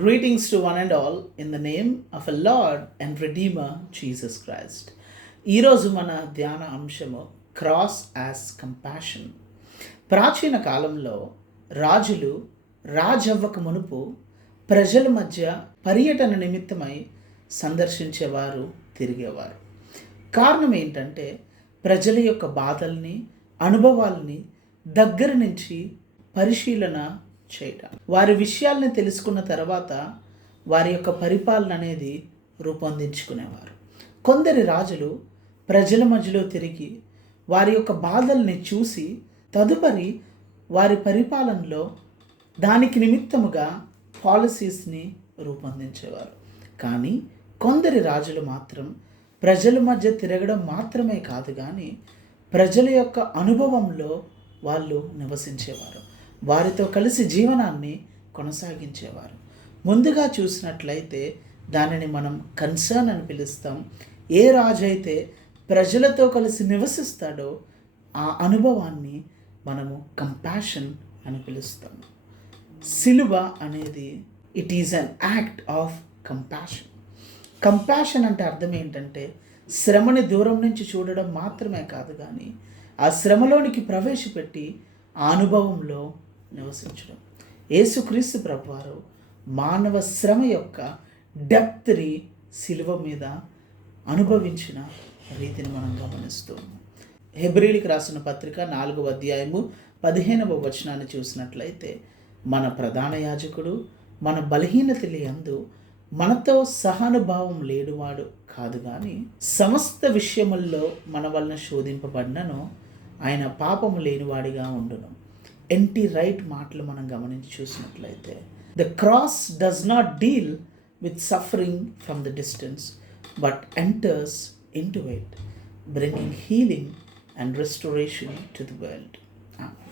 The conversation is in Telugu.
Greetings to one and all in the name of a Lord and Redeemer Jesus Christ. ఈరోజు మన ధ్యాన అంశము క్రాస్ యాజ్ కంపాషన్. ప్రాచీన కాలంలో రాజులు రాజవ్వక మునుపు ప్రజల మధ్య పర్యటన నిమిత్తమై సందర్శించేవారు, తిరిగేవారు. కారణం ఏంటంటే ప్రజల యొక్క బాధల్ని, అనుభవాల్ని దగ్గర నుంచి పరిశీలన చేయటం, వారి విషయాల్ని తెలుసుకున్న తర్వాత వారి యొక్క పరిపాలన అనేది రూపొందించుకునేవారు. కొందరి రాజులు ప్రజల మధ్యలో తిరిగి వారి యొక్క బాధల్ని చూసి తదుపరి వారి పరిపాలనలో దానికి నిమిత్తముగా పాలసీస్ని రూపొందించేవారు. కానీ కొందరి రాజులు మాత్రం ప్రజల మధ్య తిరగడం మాత్రమే కాదు, కానీ ప్రజల యొక్క అనుభవంలో వాళ్ళు నివసించేవారు, వారితో కలిసి జీవనాన్ని కొనసాగించేవారు. ముందుగా చూసినట్లయితే దానిని మనం కన్సర్న్ అని పిలుస్తాం. ఏ రాజు అయితే ప్రజలతో కలిసి నివసిస్తాడో ఆ అనుభవాన్ని మనము కంపాషన్ అని పిలుస్తాం. సిలువ అనేది it is an act of compassion. Compassion అంటే అర్థం ఏంటంటే శ్రమని దూరం నుంచి చూడడం మాత్రమే కాదు, కానీ ఆ శ్రమలోనికి ప్రవేశపెట్టి ఆ అనుభవంలో నివసించడం. యేసుక్రీస్తు ప్రభువారు మానవ శ్రమ యొక్క డెప్త్ని సిలువ మీద అనుభవించిన రీతిని మనం గమనిస్తాము. హెబ్రీయులకు రాసిన పత్రిక 4వ అధ్యాయము 15వ వచనాన్ని చూసినట్లయితే, మన ప్రధాన యాజకుడు మన బలహీనతల యందు మనతో సహానుభావం లేనివాడు కాదు, కానీ సమస్త విషయముల్లో మన వలన శోధింపబడినను ఆయన పాపము లేనివాడిగా ఉండును. ఎన్టీ రైట్ మాటలు మనం గమనించి చూసినట్లయితే, the cross does not deal with suffering from the distance but enters in to it, bringing healing and restoration to the world.